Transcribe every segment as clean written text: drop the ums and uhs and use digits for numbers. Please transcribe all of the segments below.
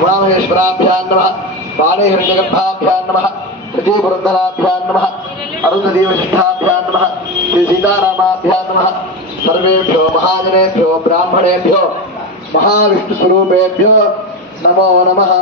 उमामहेश्वराभ्यां नमः वाणीहिरण्यगर्भाभ्यां नमः प्रतीपुरन्दराभ्यां नमः अरुणदेवसिद्धाभ्यां नमः श्री सीतारामाभ्यां नमः सर्वेभ्यो महाजनेभ्यो ब्राह्मणेभ्यो महाविष्णुस्वरूपेभ्यो नमो नमः।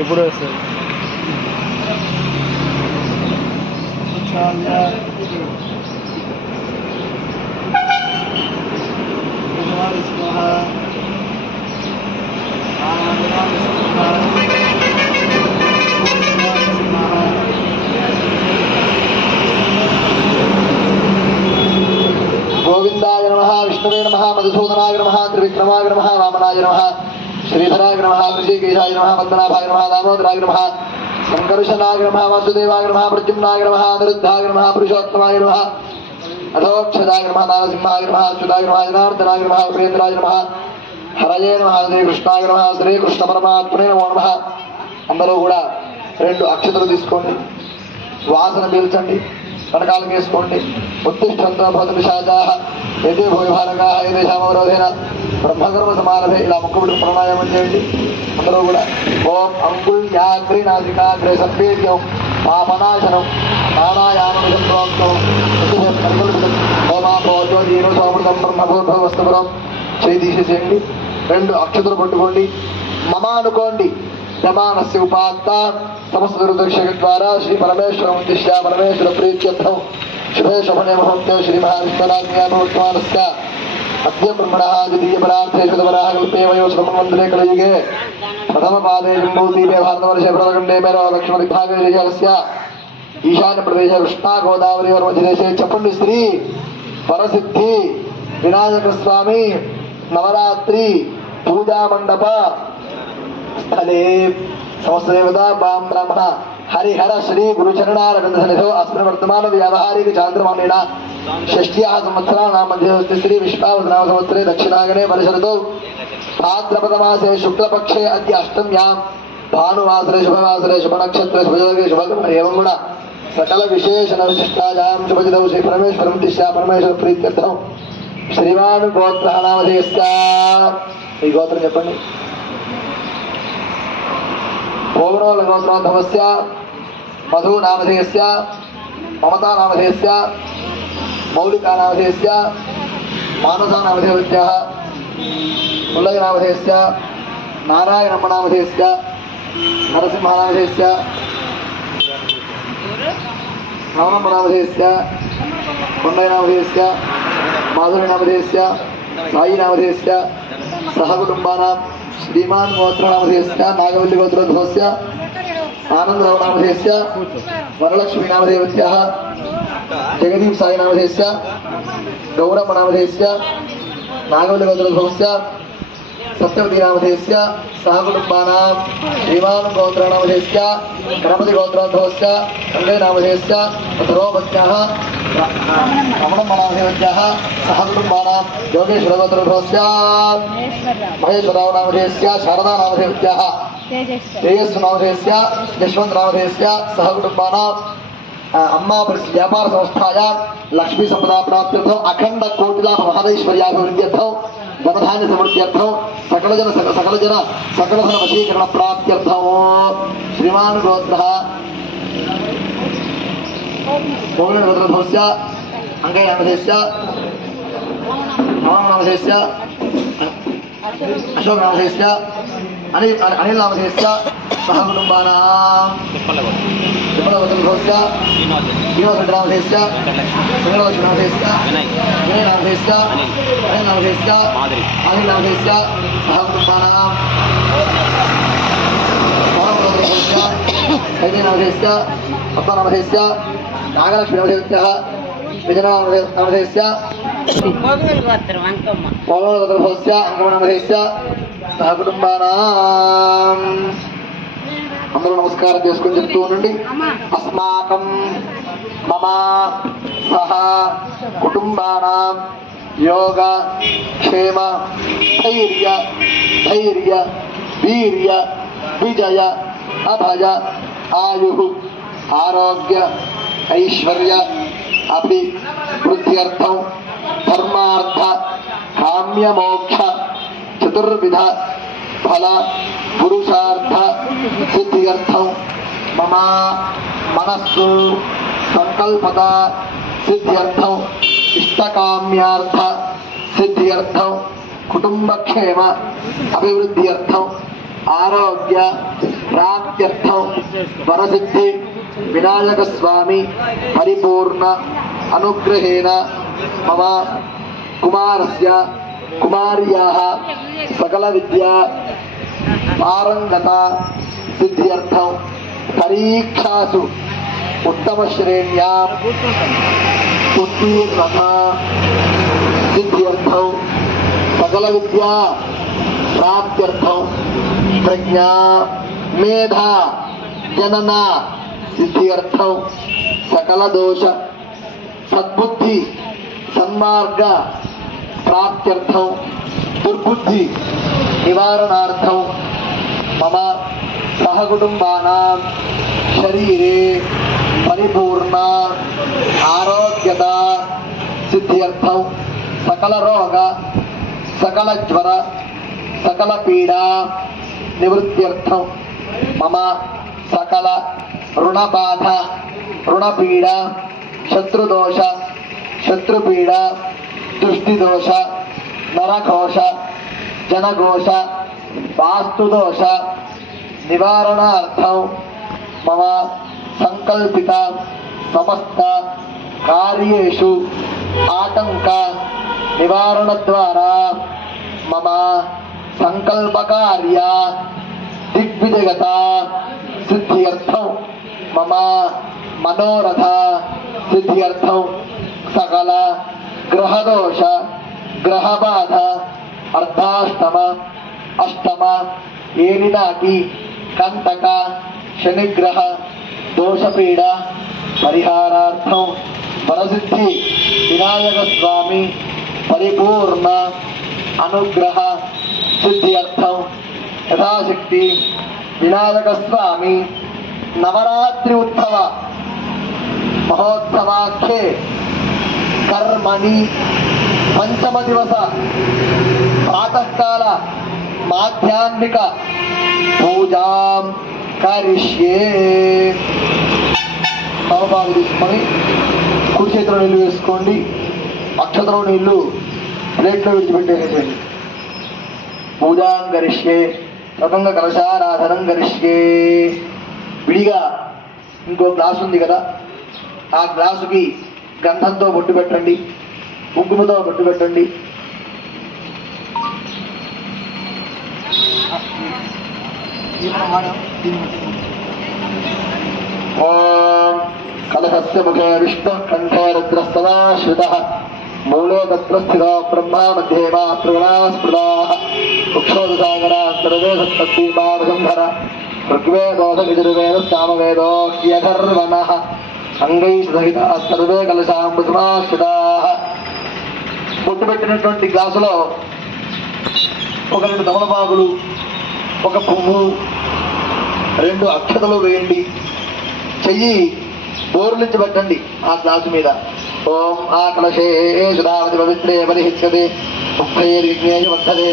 ఇప్పుడు వస్తుంది गोविंदाय नमः विष्णुवे नमः मधुसूदनाय नमः त्रिविक्रमाय नमः वामनाय नमः श्रीधराय नमः ऋषिकेशाय नमः पद्मनाभाय नमः दामोदराय नमः संकर्षणाय नमः वासुदेवाय नमः प्रद्युम्नाय नमः अनिरुद्धाय नमः पुरुषोत्तमाय नमः अधोक्षदाय नमः नारसिंहाय नमः अच्युताय नमः जनार्दनाय नमः उपेन्द्राय नमः हरये नमः श्रीकृष्णाय नमः श्रीकृष्ण परमात्मने नमो नमः। అందరూ కూడా రెండు అక్షతలు తీసుకోండి, వాసన పీల్చండి, కనకాలు వేసుకోండి. ఉత్తిష్టంతో భవత పిశాచాః ఏతే భూవిభారకాః ఏతేషామవరోధేన బ్రహ్మకర్మ సమారభే ఇలా ముక్కుబడి ప్రాణాయామం చేయండి. అందరూ కూడా ఓం అంగుళ్యాగ్రి నాసికాగ్రే సర్వేద్యం పాపనాశనం ప్రాణాయామం ఓమాపోజ్యోతిరో సోమృతం బ్రహ్మభూర్భవస్తపురం చేయి తీసేసేయండి. రెండు అక్షతలు పట్టుకోండి, మమ అనుకోండి. యమానస్య ఉపాత్త సమస్త దుర్దక్షక ద్వారా శ్రీ పరమేశ్వర ఉద్దిశ్య పరమేశ్వర ప్రీత్యర్థం శుభే శుభనే ముహూర్తే శ్రీ మహావిష్ణునాథ్యామోత్సవానస్య అద్య బ్రహ్మణः ద్వితీయ పరార్థేషు వరాహ కల్పే వయోశ్రమందిరే కలియుగే ప్రథమ పాదే జంబూద్వీపే భారతవర్షే ప్రథమఖండే మేరో దక్షిణ దిగ్భాగే దేశస్య ఈశాన్య ప్రదేశ కృష్ణా గోదావరి మధ్యదేశే చెప్పండి. శ్రీ వరసిద్ధి వినాయక స్వామి నవరాత్రి పూజా మండప స్థలే సమస్త దేవతా బాం బ్రహ్మ హరిహర శ్రీ గురుచరణారవిందసన్నిధౌ అస్మిన్ వర్తమాన వ్యావహారిక చాంద్రమానేన షష్ట్యాः సంవత్సరాणां मध्ये श्री विश्वावसुनाम संवत्सरे दक्षिणागणे वर्षऋतौ भाद्रपदमासे शुक्लपक्षे अद्य अष्टम्यां भानुवासरे शुभवासरे शुभनक्षत्रे शुभयोगे शुभकर्म एवं गुण सकल विशेषण विशिष्टायां शुभजितौ श्री परमेश्वरं दिश्या परमेश्वर प्रीत्यर्थं श्रीवान् गोत्रः नामधेयस्य ఈ గోత్రం చెప్పండి. ఓవరోల గోత్రోద్భవస్య మధు నామధేయస్య మమతా నామధేయస్య మౌలికా నామధేయస్య మానసా నామధేయస్యాః ముల్లయ నామధేయస్య నారాయణమ్మ నామధేయస్య నరసింహ నామధేయస్య నవనమ్మ నామధేయస్య కొండయ నామధేయస్య మాధురి నామధేయస్య సాయి నామధేయస్య సహకుటుంబానాం శ్రీమాన్ గోత్ర నామధేయస్య నాగవల్లి గోత్రోద్భవస్య ఆనందరావు నామధేయస్య వరలక్ష్మీ నామధేయస్యాః జగదీప్ సాయి నామధేయస్య గౌరమ్మ నామధేయస్య నాగవల్లి గోత్రోద్భవస్య సత్యవతి నామధేయస్య సహకుటుంబానాం శ్రీమాన్ గోత్ర నామధేయస్య గణపతి గోత్రోద్భవస్య గంగే నామధేయస్య ధరోపత్యాః రమణమ్మ నామధేయస్యాః సహకుటుంబానాం యోగేశ్వర గోత్రోద్భవస్య మహేశ్వరరావు నామధేయస్య శారదా నామధేయస్యాః తేజస్సు నామధేయస్య యశ్వంత్ నామధేయస్య సహకుటుంబానాం అమ్మా వ్యాపార సంస్థాయాं లక్ష్మీ సంపదా ప్రాప్త్యర్థం అఖండ కోటిలాభ మహదైశ్వర్యాభివృద్ధ్యర్థం ధనధాన్య సమృద్ధ్యర్థం సకల ధన వశీకరణ ప్రాప్త్యర్థం శ్రీమాన్ గోత్రః గోవింద గోత్రోద్భవస్య అంగయ నామధేయస్య నవమ నామధేయస్య అశోక్ నామధేయస్య అనిల్ నామధేయస్య సహకుటుంబానాం విమలగోత్రోద్భవస్య శ్రీనివాసరెడ్డి నామధేయస్య వెంకటలక్ష్మి నామధేయస్య వినయ్ నామధేయస్య అనిల్ నామధేయస్య ఆదిల్ నామధేయస్య సహకుటుంబానాం గోత్రోద్భవస్య చైతన్యనమధేస్య పద్మనమధేస్య నాగలక్ష్మీనమధేస్య విజయనమధేస్య మొగలు గోత్రం అంకమ్మ పౌర్ణమధేస్య అంకమనమధేస్య సహ కుటుంబానాం. అందరూ నమస్కారం చేసుకుని చెప్తూ ఉండండి. అస్మాకం మమ సహ కుటుంబానాం యోగ క్షేమ ధైర్య ధైర్య వీర్య విజయ అభయ ఆయు ఆరోగ్య ఐశ్వర్య అభివృద్ధ్యర్థం ధర్మార్థ కామ్యమోక్ష చతుర్విధ ఫల పురుషార్థ సిద్ధ్యర్థం మమ మనస్సు సంకల్పత సిద్ధ్యర్థం ఇష్టకామ్యార్థ సిద్ధ్యర్థం కుటుంబక్షేమ అభివృద్ధ్యర్థం ఆరోగ్య ప్రాప్త్యర్థం వరసిద్ధి వినాయక స్వామి పరిపూర్ణ అనుగ్రహేణ మమ కుమారస్య కుమార్యాః సకల విద్యా పారంగత సిద్ధ్యర్థం పరీక్షాసు ఉత్తమ శ్రేణ్యా ఉత్తీర్ణత సిద్ధ్యర్థం సకల విద్యా ప్రాప్త్యర్థం ప్రజ్ఞా మేధా జనన సిద్ధ్యర్థం సకల దోష సద్బుద్ధి సన్మార్గ ప్రాప్త్యర్థం దుర్బుద్ధి నివారణార్థం మమ సహకుటుంబానాం శరీరే పరిపూర్ణ ఆరోగ్యత సిద్ధ్యర్థం సకల రోగ సకల జ్వర సకల పీడా నివృత్త్యర్థం మమ సకల రుణబాధ రుణపీడ శత్రుదోష శత్రుపీడ దృష్టిదోష నరఘోష జనఘోష వాస్తుదోష నివారణార్థం మమ సంకల్పిత సమస్త కార్యేషు ఆటంక నివారణ ద్వారా మమ సంకల్పకార్య దిగ్విజయత సిద్ధ్యర్థం మమ మనోరథ సిద్ధ్యర్థం సకల గ్రహదోష గ్రహబాధ అర్ధాష్టమ అష్టమ ఏలినాటి కంటక శనిగ్రహ దోషపీడ పరిహారార్థం వరసిద్ధి వినాయక స్వామి పరిపూర్ణ అనుగ్రహ సిద్ధ్యర్థం యథాశక్తి వినాయక స్వామి నవరాత్రి ఉత్సవ మహోత్సవాఖ్యే కర్మణి పంచమ దివస ప్రాతకాల మాధ్యాహ్నిక పూజాం కరిష్యే. సమభాగం తీసుకొని కుడి చేతిలో నీళ్లు వేసుకోండి. అక్షతలో నీళ్లు ప్లేట్లో విడిచిపెట్టేసేయండి. పూజాం కరిష్యే రకంగా కలశారాధనం కరిష్యే. విడిగా ఇంకో గ్లాసు ఉంది కదా, ఆ గ్లాసుకి గంధంతో బొట్టు పెట్టండి, కుంకుమతో బొట్టు పెట్టండి. ఓం కలశస్య ముఖే విష్ణు కంఠే రుద్రస్తదాశ్రితః మూలే తత్ర స్థితో బ్రహ్మ మధ్యే మాతృగణా స్మృతాః వృక్షోదసాగరా సర్వే సప్తద్వీపావసుంధర ఋగ్వేదోదయజుర్వేద సామవేదో హ్యధర్వణః అంగైః సహితాః సర్వే కలశామృతమాశ్రితాః. పొట్టు పెట్టినటువంటి గ్లాసులో ఒక 2 తమలపాకులు, ఒక పువ్వు, 2 అక్షతలు వేయండి. చెయ్యి బోర్లించి పెట్టండి ఆ గ్లాసు మీద. ఓం ఆ కలశే సుధావతి పవిత్రే పరిహిష్యతే ముక్తైర్విజ్ఞేయ వర్ధతే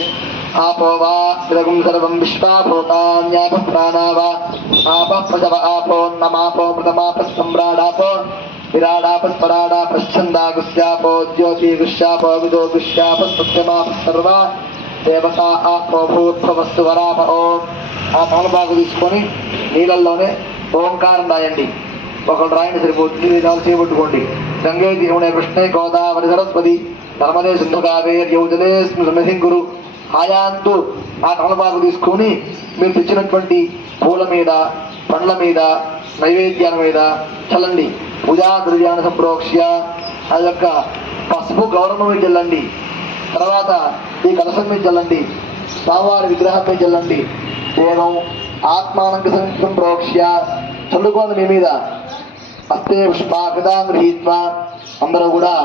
ఆపో వా ఇదగుం సర్వం విశ్వాభూతాన్యాప ప్రాణా వా ఆప ప్రజవ ఆపోన్నమాపో మృతమాప సమ్రాడాపో విరాడాపస్పరాడాపశ్చందా గుశ్యాపో జ్యోతి గుశ్యాపో విదో గుశ్యాప సత్యమాప సర్వా దేవతా ఆపో భూత్వస్తు వరాప. ఓం ఆ తమలపాకు తీసుకొని నీళ్ళల్లోనే ఓంకారం రాయండి. ఒకళ్ళు రాయండి సరిపోతుంది, విధాలు చేపట్టుకోండి. గంగే యమునే కృష్ణే గోదావరి సరస్వతి నర్మదే సింధు కావేరి యౌజలే స్మృతింగురు. ఆయాంతు ఆ తమలపాకు తీసుకొని మీరు తెచ్చినటువంటి పూల మీద పండ్ల మీద నైవేద్యాల మీద చల్లండి. పూజా ద్రవ్యాన్ని సంప్రోక్ష్య ఆ యొక్క పసుపు గౌరవం మీద చల్లండి. తర్వాత ఈ కలశం మీద చల్లండి. స్వామివారి విగ్రహం మీద చల్లండి. నేను ఆత్మానంద సంప్రోక్ష్య చల్లుకోండి మీ మీద. హస్తే పుష్పాకృతాం గృహీత్వా అందరూ కూడా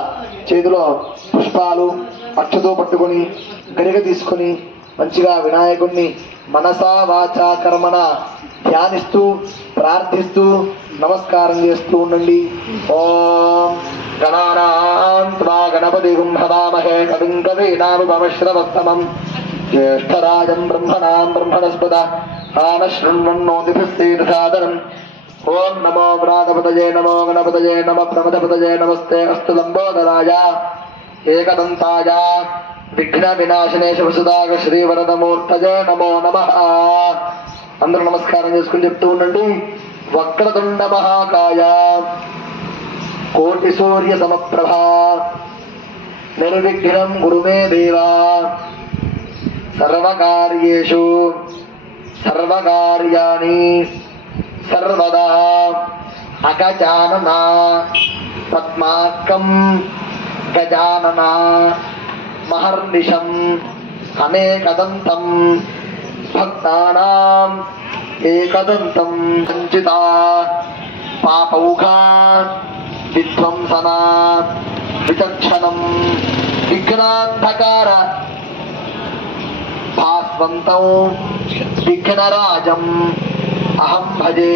చేతిలో పుష్పాలు అక్షతో పట్టుకొని గరిగ తీసుకొని మంచిగా వినాయకుడిని మనసా వాచా కర్మణ ధ్యానిస్తూ ప్రార్థిస్తూ నమస్కారం చేస్తూ ఉండండి. ఓం గణానాం త్వా గణపతిం హవామహే కవిం కవీనాముపమశ్రవస్తమం జ్యేష్ఠరాజం బ్రహ్మణాం బ్రహ్మణస్పద ఆనశృణ్వన్నోతిభిస్సేదసాదరం. ఓం నమో వ్రాతపతయే నమో గణపతయే నమ ప్రమదపతయే నమస్తే అస్తు లంబోదరాయ ఏకదంతాయ విఘ్న వినాశనే శివసుదాగ శ్రీవరదమూర్తజే నమో నమః. అందరూ నమస్కారం చేసుకుని చెప్తూ ఉండండి. వక్రతుండ మహాకాయ కోటి సూర్య సమప్రభ నిర్విఘ్నం గురు మే దేవా సర్వకార్యేషు సర్వకార్యాణి సర్వదా అగజానన పద్మాకం గజానన మహర్నిశం అనేకదంతం భక్తానాం ఏకదంతం సంచితా పాపౌఘా విధ్వంసనా విచక్షణం విఘ్నాంధకార భాస్వంతం విఘ్నరాజం అహం భజే.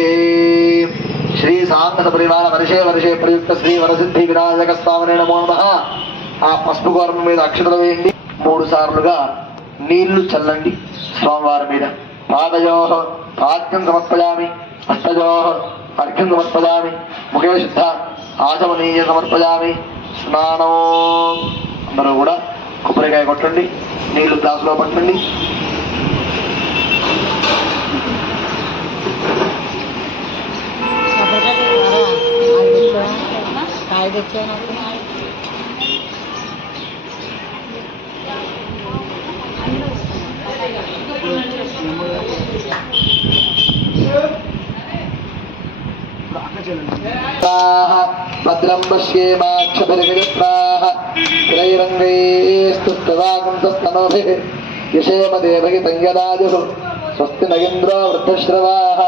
శ్రీ సాంగ పరివార వర్షే వర్షే ప్రయుక్త శ్రీ వరసిద్ధి వినాయక స్వామినే నమో నమః. ఆ పసుపు గౌరవం మీద అక్షతలు వేయండి. 3 సార్లుగా నీళ్లు చల్లండి స్వామివారి మీద. పాదయో పాద్యం సమర్పయామి, హస్తయో అర్ఘ్యం సమర్పయామి, ముఖే శుద్ధ ఆచమనీయ సమర్పయామి. స్నానం అందరూ కూడా కొబ్బరికాయ కొట్టండి, నీళ్లు గ్లాసులో పట్టండి. భద్రం పశ్యేమాక్షభిర్గజత్రాః త్రైరంగైస్తుస్తవాగుంసస్తనోభిః యశేమ దేవహితం యదాజుః. స్వస్తి న ఇంద్రో వృద్ధశ్రవాः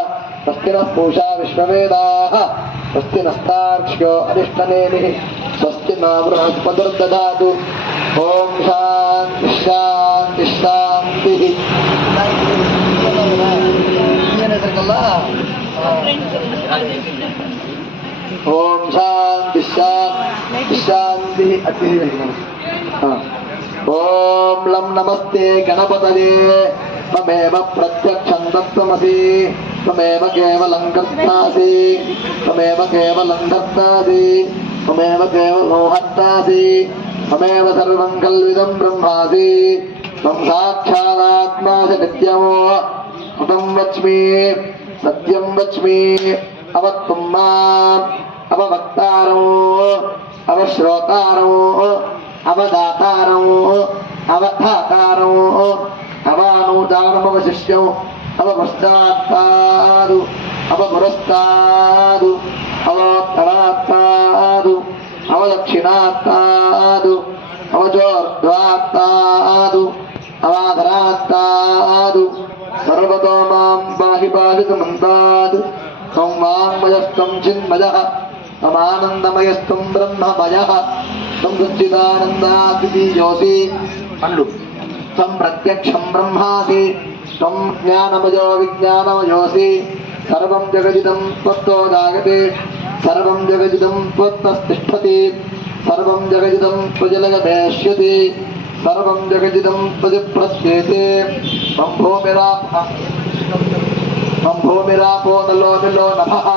స్వస్తి నః పూషా విశ్వవేదాः స్వస్తి నస్తార్క్ష్యో అరిష్టనేమిః స్వస్తి న బృహస్పతిర్దధాతు. ఓం శాంతి శాంతి శాంతి. ఓం శాంతి శాంతి శాంతి. ఓం లం నమస్తే గణపతయే త్వమేవ ప్రత్యక్షం తత్వమసి త్వమేవ కేవలం కర్తాసి త్వమేవ కేవలం ధర్తాసి త్వమేవ కేవలం హర్తాసి త్వమేవ సర్వం కల్విదం బ్రహ్మాసి త్వం సాక్షాదాత్మాసి నిత్యమో కృతం వచ్మి సత్యం వచ్మి అవత్వం మాం అవవక్తారం అవశ్రోతారం అవదాతారం అవధాతారం అవానూదానమవశిష్యం అవపశ్చాత్తాదు అవపురస్తాదు అవోత్తరాత్తాదు అవదక్షిణాత్తాదు అవచోర్ధ్వాత్తాదు అవాధరాత్తాదు. సర్వతో మాం పాహి పాహి సమంతాద్. త్వం వాङ्मयस्त्वं చిన్మయః త్వమానందమయస్త్వం బ్రహ్మమయః త్వం సచ్చిదానందాద్వితీయోऽసి. పండు త్వం ప్రత్యక్షం బ్రహ్మాసి త్వం జ్ఞానమయో విజ్ఞానమయోసి. సర్వం జగదిదం త్వత్తో జాయతే సర్వం జగదిదం త్వత్తస్థిష్ఠతి సర్వం జగదిదం త్వజలగమేష్యతి సర్వం జగదిదం త్వజిప్రత్యేతే. త్వం భూమిరాపో నలో నిలో నభః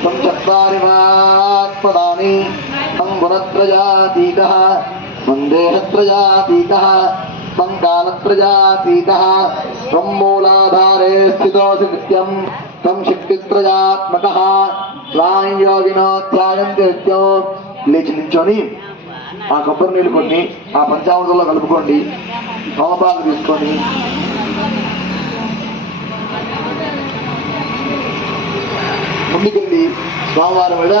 త్వం చత్వారి వాక్పదాని త్వం గుణత్రయాతీతః త్వం దేహత్రయాతీతః త్వం కాలత్రయాతీతః త్వం మూలాధారే స్థితోऽసి నిత్యం త్వం శక్తిత్రయాత్మకః త్వాం యోగినో ధ్యాయంతి నిత్యం. లేచి నిల్చొని ఆ కొబ్బరి నీళ్ళు కొన్ని ఆ పంచామృతంలో కలుపుకోండి. హోమపాలు తీసుకొని ముందుకెళ్ళి స్వామివారి మీద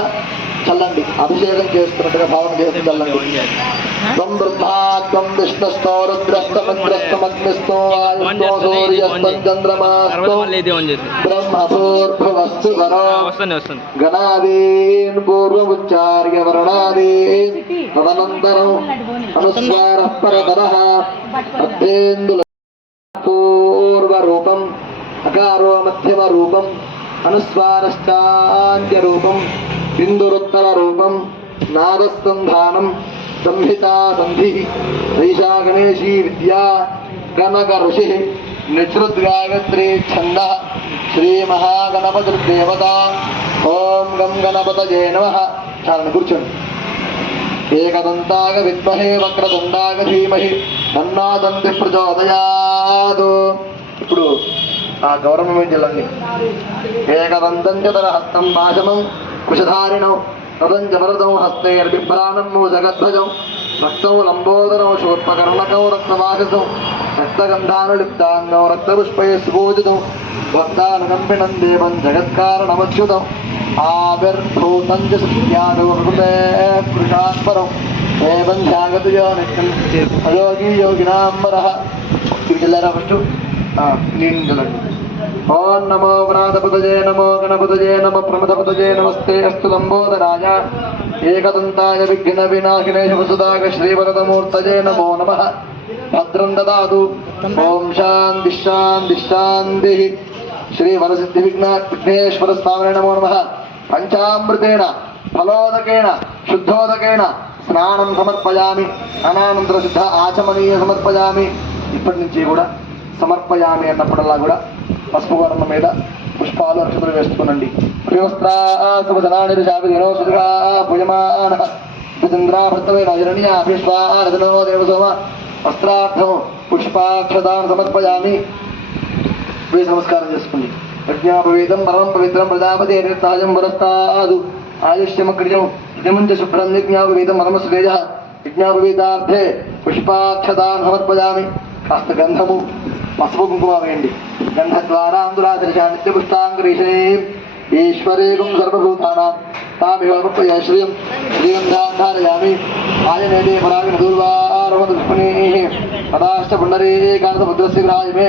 చల్లండి, అభిషేకం చేస్తున్నట్టుగా భావన చేస్తూ చల్లండి. త్వం బ్రహ్మా త్వం విష్ణుస్తో రుద్రస్తమగ్రస్తమగ్నిస్తో వాయుస్తో సూర్యస్తం చంద్రమాస్తో బ్రహ్మభూర్భువస్సు వరో గణాదీన్ పూర్వముచ్చార్య వర్ణాదీన్ తదనంతరం అనుస్వారః పరతరః మధ్యేందుల పూర్వరూపం అకారో మధ్యమ రూపం అనుస్వారశ్చాంత్య రూపం బిందురుత్తర రూపం నాదస్తంధానం సంహితా సంధి శ్రీశా గణేశీ విద్యా కనక ఋషి నిశ్రుద్గాయత్రీ ఛంద శ్రీ మహాగణపతిర్దేవత. ఓం గం గణపతయే నమః. చాలని కూర్చోండి. ఏకదంతాగ విద్మహే వక్రదండాగ ధీమహి తన్నాదంతి ప్రచోదయాత్. ఇప్పుడు ఆ గౌరవం చెల్లండి. ఏకదంతం చతర హస్తం పాశమం కుశధారిణం రథం చవరదం హస్తైర్బిభ్రాణం మూజగధ్వజం రక్తం లంబోదరం శూర్పకర్ణకం రక్తవాహసం రక్తగంధానులిప్తాన్నో రక్తపుష్పై సుపూజితం భక్తానుకంపిణం దేవం జగత్కారణమచ్యుతం ఆవిర్భూతం చ సత్యాదో మృతే పురుషాత్పరం ఏవం ధ్యాగతయో నిత్యం అయోగి యోగినాంబరః. ఇవి చెల్లారా ఫస్ట్ నీళ్ళు చెల్లండి. ఓం నమో వ్రాతపతజే నమో గణపతజే నమ ప్రమదపతజే నమస్తే అస్తు లంబోదరాయ ఏకదంతాయ విఘ్న వినాశినే శుభసుదాగ శ్రీవరదమూర్తజే నమో నమః. భద్రం దదాతు. ఓం శాంతి శాంతి శాంతి. శ్రీ వరసిద్ధి విఘ్నేశ్వర స్వామినే నమో నమః. పంచామృతేన ఫలోదకేన శుద్ధోదకేన స్నానం సమర్పయామి. అనానంతర శుద్ధ ఆచమనీయ సమర్పయామి. ఇప్పటి నుంచి కూడా సమర్పయామి అన్నప్పుడల్లా కూడా పసుపు వర్ణం మీద పుష్పాలు అక్షతలు వేసుకునండి. వస్త్రార్థం పుష్పాక్షదాన్ని సమర్పయామి. వేసి నమస్కారం చేసుకోండి. యజ్ఞాపవేదం పరమం పవిత్రం ప్రజాపతి నిర్తాజం వరస్తాదు ఆయుష్యమగ్రిజం యజమంచ శుభ్రం యజ్ఞాపవేదం పరమశ్రేయ. యజ్ఞాపవేదార్థే పుష్పాక్షదాన్ని సమర్పయామి. కాస్త గంధము పసుపు కుంకుమ వేయండి. గంధ ద్వారా అందురాదర్శా నిత్య పుష్పాంగరీషే ఈశ్వరేకం సర్వభూతానాం తామివపయ శ్రియం శ్రీగంధాధారయామి. ఆయనేదే పరాగి మధుర్వారమధుష్మణేః పదాశ్చ పుండరీకాంతముద్రస్య విరాజమే.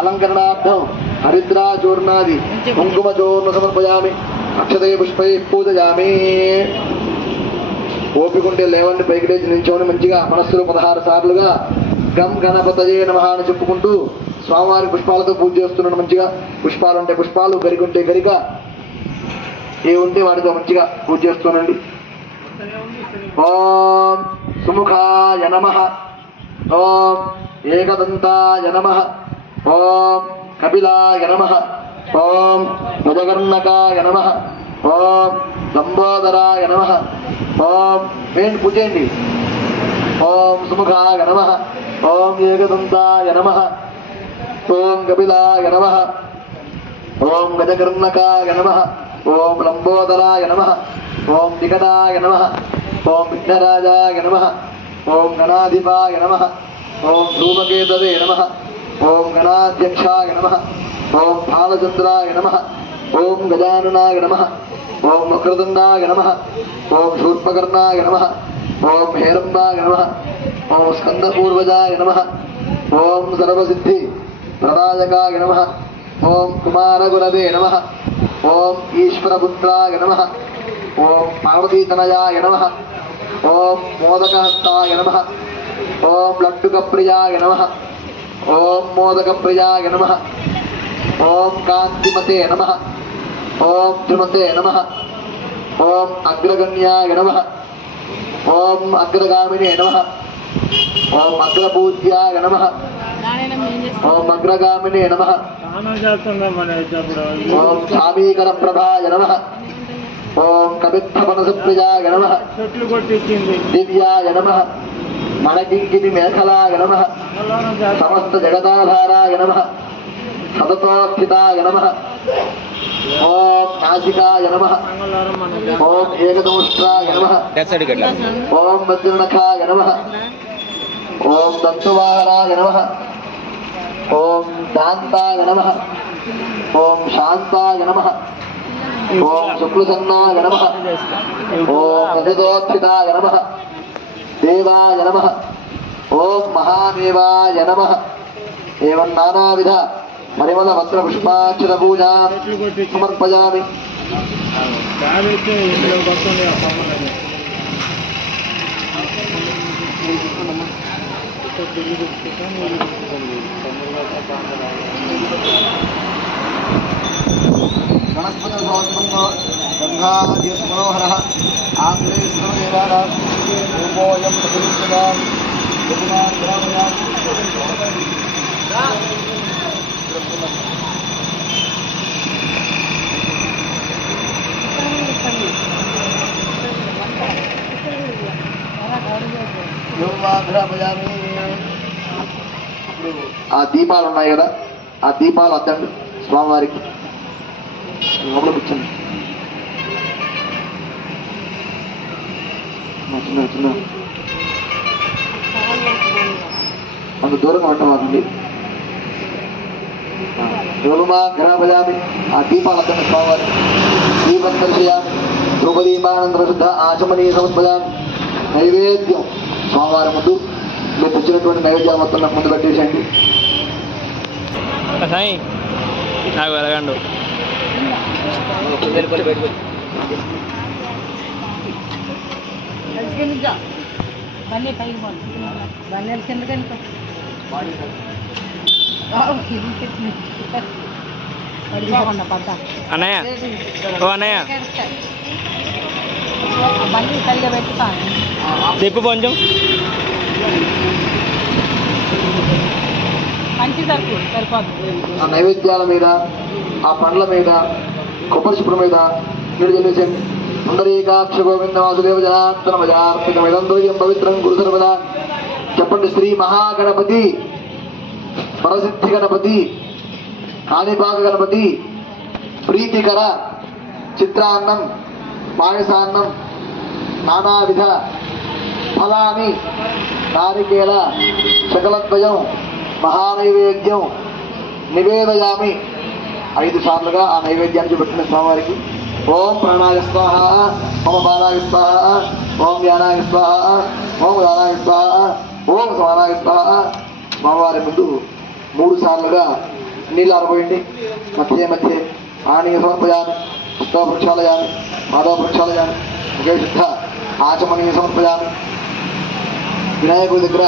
అలంకరణార్థం హరిద్రాచూర్ణాది కుంకుమచూర్ణ సమర్పయామి. అక్షతే పుష్పై పూజయామి. ఓపికంటే లేవండి, పైకి లేచి నిల్చోని మంచిగా మనస్సులో 16 సార్లుగా గం గణపతయే నమః అని చెప్పుకుంటూ స్వామివారి పుష్పాలతో పూజ చేస్తున్నాడు. మంచిగా పుష్పాలు అంటే పుష్పాలు, గరికుంటే గరిక, ఏ ఉంటే వాటితో మంచిగా పూజ చేస్తున్నాండి. ఓం సుముఖాయ నమః. ఓం ఏకదంతాయ నమః. ఓం కపిలాయ నమః. ఓం భుజగర్ణకాయ నమః. ఓం లంబోదరాయ నమః. ఓం వేణి పూజ చేయండి. ఓం సుముఖాయ నమః. ఓం ఏకదంతాయ నమః. ఓం కపిలాయ నమః. ఓం గజకర్ణకాయ నమః. ఓం లంబోదరాయ నమః. ఓం వికటాయ నమః. ఓం విఘ్నరాజాయ నమః. ఓం గణాధిపాయ నమః. ఓం ధూమకేతవే నమః. ఓం గణాధ్యక్షాయ నమః. ఓం బాలచంద్రాయ నమః. ఓం గజాననాయ నమః. ఓం వక్రతుండాయ నమః. ఓం శూర్పకర్ణాయ నమః. ఓం హేరంబాయ నమః. ఓం స్కందపూర్వజాయ నమః. ఓం సర్వసిద్ధి ప్రదాయకాయ నమః. ఓం కుమారగురవే నమః. ఓం ఈశ్వరపుత్రాయ నమః. ఓం పార్వతీతనయాయ నమః. ఓం మోదకహస్తాయ నమః. ఓం లడ్డుకప్రియాయ నమః. ఓం మోదకప్రియాయ నమః. ఓం కాంతిమతే నమః. ఓం త్రిమతే నమః. ఓం అగ్రగణ్యాయ నమః. ఓం అగ్రగామినే నమః. ఓం అగ్రపూజ్యాయ నమః. ఓం అగ్రగామినే నమః. ఓం సామీకర ప్రభాయ నమః. ఓం కవిత్వమనసుప్రియాయ నమః. దివ్యాయ నమః. మనకింకిని మేఖలాయ నమః. సమస్త జగదాధారాయ నమః. సతతోస్థితాయ నమః. ఓం నాసికాయ నమః. ఓం ఏకదోష్ట్రాయ నమః. ఓం వజ్రనఖాయ నమః. ఓం దంతువాహనాయ నమః. ఓం శాంతాయ నమః. ఓం శాంతాయ నమః. ఓం శుక్లసన్నాయ నమః. ఓం రజతోత్థితాయ నమః. దేవాయ నమః. ఓం మహాదేవాయ నమః. ఏవం నానావిధ పరిమళ వస్త్ర పుష్పాక్షర పూజా సమర్పయామి. గణపతి గంగాధీర్మనోహర ఆంధ్రేశ్వరదేవాలయం ఆ దీపాలు ఉన్నాయి కదా, ఆ దీపాలు అద్దండి స్వామివారికి. లోపల కూర్చోండి. చిన్న అంత దూరంగా ఉంటామండి. యోగమా ఘనపజామి. ఆ దీపాలు అద్దండి స్వామివారికి. దీపం దర్శయామి. ధ్రువదీపానందర శుద్ధ ఆచమనీయ సమర్పయామి. నైవేద్యం స్వామివారి ముందు మీరు తెచ్చినటువంటి నైవేద్యాలు మొత్తం నాకు ముందు పెట్టేసేయండి. వెళ్ళగండు అన్నయ్య, ఓ అన్నయ్య చెప్పు కొంచెం. ఆ నైవేద్యాల మీద, ఆ పండ్ల మీద, కొబ్బరి చిప్పుడు మీద నీళ్ళు చెల్లించండి. పుండరీకాక్ష గోవింద వాసుదేవ జనార్దన మజార్పితం పవిత్రం గురు సర్వదా. చెప్పండి. శ్రీ మహాగణపతి, పరసిద్ధి గణపతి, కాణిపాక గణపతి, ప్రీతికర చిత్రాన్నం, పాయసాన్నం, నానావిధ ఫలాని, నారికేల శకలద్వయం, మహానైవేద్యం నివేదయామి. 5 సార్లుగా ఆ నైవేద్యాన్ని పెట్టిన స్వామివారికి. ఓం ప్రాణాయ స్వాహ, ఓం బాలాయ స్వాహ, ఓం యానాయ స్వాహ, ఓం యానాయ స్వాహ, ఓం సమానాయ స్వాహ. స్వామివారి ముందు 3 సార్లుగా నీళ్ళు ఆరబోయండి. మధ్య మధ్య ఆనీయ సమర్పయామి. పుస్తక వృక్షాలయామి, మాధవ వృక్షాలయామి, ఒకే శుద్ధ ఆచమనీయ సమర్పయామి. వినాయకుడి దగ్గర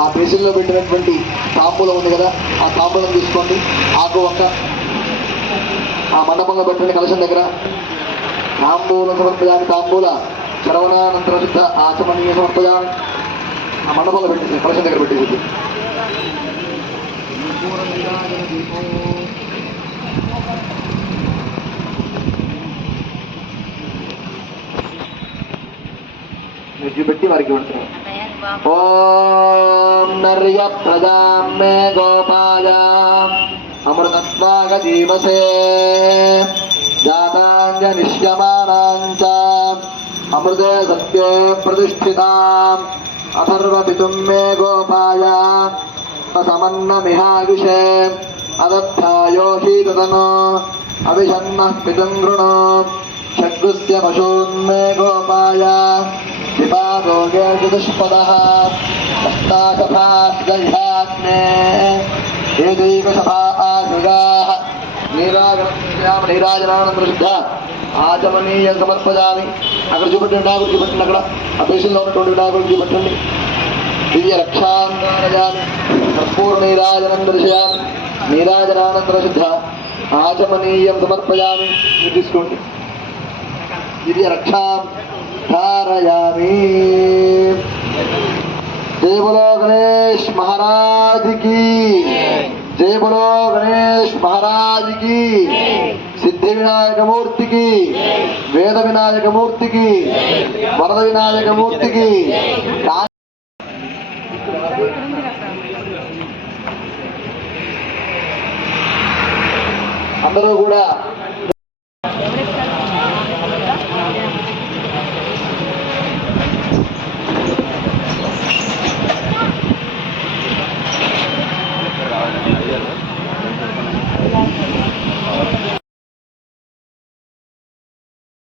ఆ బేసిన్లో పెట్టినటువంటి తాంబూలం ఉంది కదా, ఆ తాంబూలం తీసుకోండి. ఆకు ఒక్క ఆ మండపంలో పెట్టండి. కలశం దగ్గర తాంబూలం సమర్పయామి. తాంబూల శ్రవణానంతర శుద్ధ ఆచమనీయ సమర్పయామి. ఆ మండపంలో పెట్టేసి కలశం దగ్గర పెట్టేసి. మీరు పెట్టి వారికి పెడతారు. ఓం నర్య ప్రజాం మే గోపాయ అమృతత్వాగ జీవసే జాతాంజనిష్యమానాంచ అమృతే సత్యే ప్రతిష్ఠితాం అథర్వపితుం మే గోపాయ సమన్నమిహావిషే అదత్థాయోషీతను అవిషన్నః పితుం గృణో షడ్గుస్య పశూన్మే గోపాయ విపాదోగే చతుష్పదః అష్టాశతాస్గల్హాగ్నే ఏకైకశతాశుగాః నీరాజనానందర శుద్ధ ఆచమనీయ సమర్పయామి. అక్కడ చూపెట్టండి, వినాయకుడు చూపెట్టండి. అక్కడ ఆ దేశంలో ఉన్నటువంటి వినాయకుడు చూపెట్టండి. దివ్య రక్షాంగారయామి. కర్పూర నీరాజనం దర్శయామి. నీరాజనానందర శుద్ధ ఆచమనీయం సమర్పయామి. మీరు తీసుకోండి. దివ్య రక్షాం ధారయామి. జయ బోలో గణేష్ మహారాజ్ కి, జయ బోలో గణేష్ మహారాజ్ కి, సిద్ధి వినాయక మూర్తికి, వేద వినాయక మూర్తికి, వరద వినాయక మూర్తికి. అందరూ కూడా